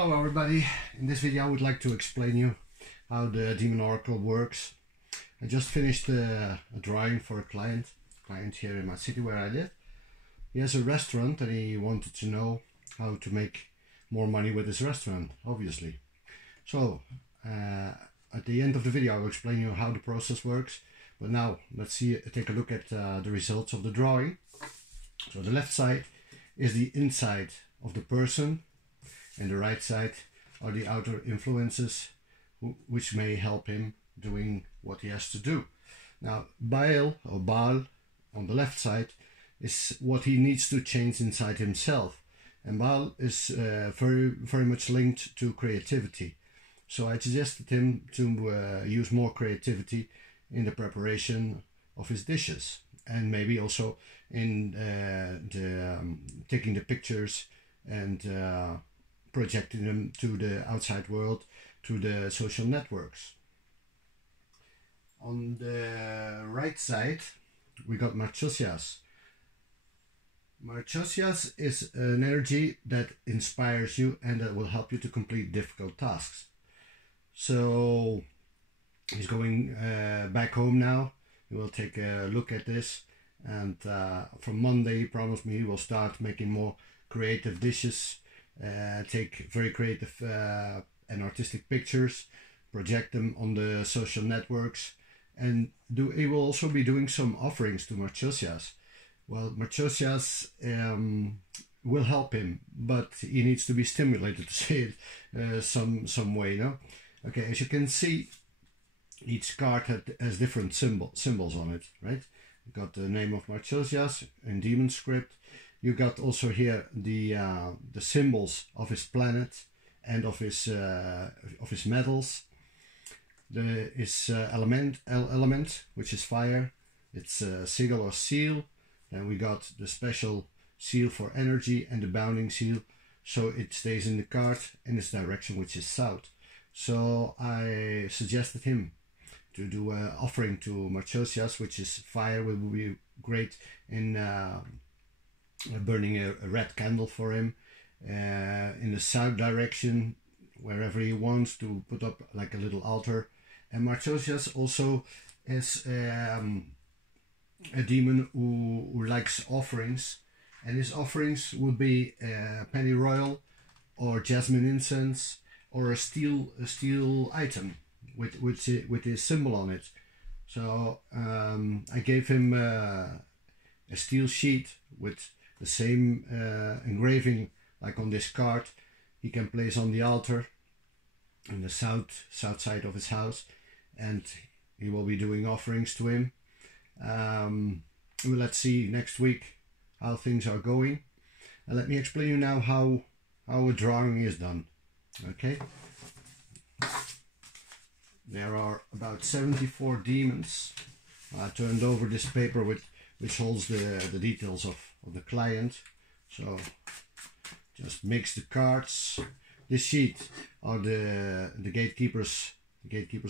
Hello everybody, in this video I would like to explain you how the Demon Oracle works. I just finished a drawing for a client here in my city where I live. He has a restaurant and he wanted to know how to make more money with his restaurant, obviously. So at the end of the video I will explain you how the process works, but now let's take a look at the results of the drawing. So the left side is the inside of the person, and the right side are the outer influences which may help him doing what he has to do. Now Bael or Baal on the left side is what he needs to change inside himself, and Baal is very much linked to creativity. So I suggested him to use more creativity in the preparation of his dishes, and maybe also in taking the pictures and projecting them to the outside world through the social networks. On the right side we got Amdusias. Amdusias is an energy that inspires you and that will help you to complete difficult tasks. So he's going back home now. He will take a look at this, and from Monday he promised me he will start making more creative dishes, take very creative and artistic pictures, project them on the social networks, and he will also be doing some offerings to Amdusias. Well, Amdusias will help him, but he needs to be stimulated, to say it some way, no? Okay, as you can see, each card has different symbols on it, right? You got the name of Amdusias in demon script. You got also here the symbols of his planet and of his metals. His element, which is fire. It's sigil or seal. Then we got the special seal for energy and the bounding seal, so it stays in the card in its direction, which is south. So I suggested him to do an offering to Amdusias, which is fire, will be great in burning a red candle for him in the south direction, wherever he wants to put up like a little altar. And Amdusias also is a demon who likes offerings, and his offerings would be pennyroyal or jasmine incense or a steel item with his symbol on it. So I gave him a steel sheet with the same engraving like on this card. He can place on the altar in the south side of his house, and he will be doing offerings to him. Let's see next week how things are going, and let me explain you now how a drawing is done. Okay, there are about 74 demons. I turned over this paper which holds the details of the client. So just mix the cards. This sheet are the gatekeepers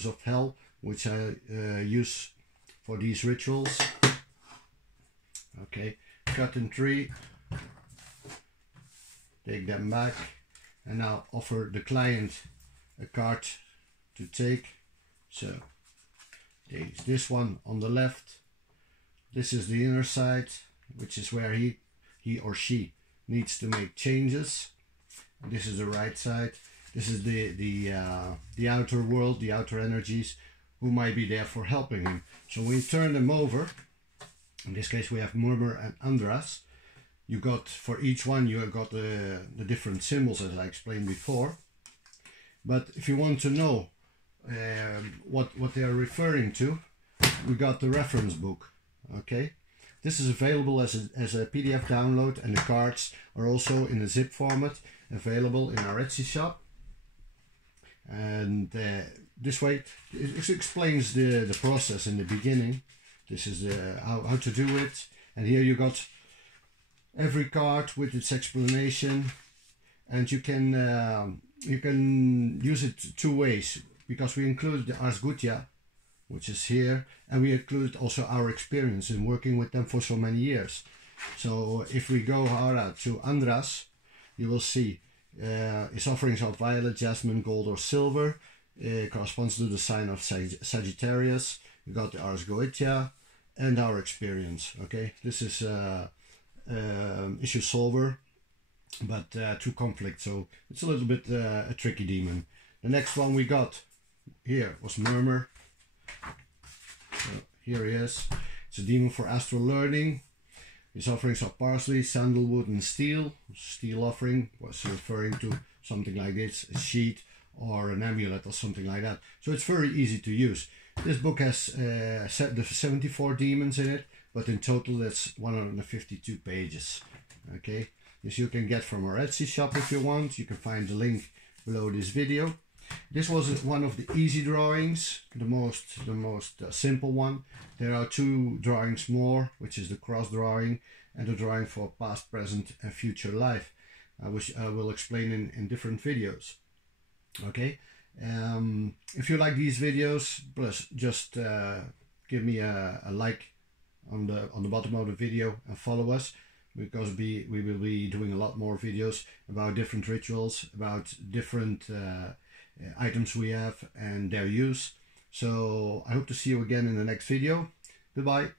of hell, which I use for these rituals. Okay, cut in 3, take them back, and now offer the client a card to take. So there's this one on the left. This is the inner side, which is where he or she needs to make changes. And this is the right side. This is the outer world, the outer energies who might be there for helping him. So when you turn them over, in this case we have Murmur and Andras. You got, for each one you have got the different symbols, as I explained before. But if you want to know what they are referring to, we got the reference book. Okay, this is available as a PDF download, and the cards are also in a zip format available in our Etsy shop. And this way it explains the process in the beginning. This is how to do it, and here you got every card with its explanation, and you can use it two ways, because we included the Ars Goetia, which is here, and we include also our experience in working with them for so many years. So if we go to Andras, you will see His offerings are violet, jasmine, gold, or silver. Corresponds to the sign of Sagittarius. We got the Ars Goetia and our experience. Okay, this is issue solver, but through conflict, so it's a little bit a tricky demon. The next one we got here was Murmur. So here he is. It's a demon for astral learning. His offerings are parsley, sandalwood, and steel. Steel offering was referring to something like this, a sheet or an amulet or something like that. So it's very easy to use. This book has 74 demons in it, but in total that's 152 pages. Okay, this you can get from our Etsy shop if you want. You can find the link below this video. This was one of the easy drawings, the most simple one. There are two drawings more, which is the cross drawing and the drawing for past, present, and future life, which I will explain in different videos. Okay, if you like these videos, please just give me a like on the bottom of the video and follow us, because we will be doing a lot more videos about different rituals, about different items we have and their use. So I hope to see you again in the next video. Goodbye.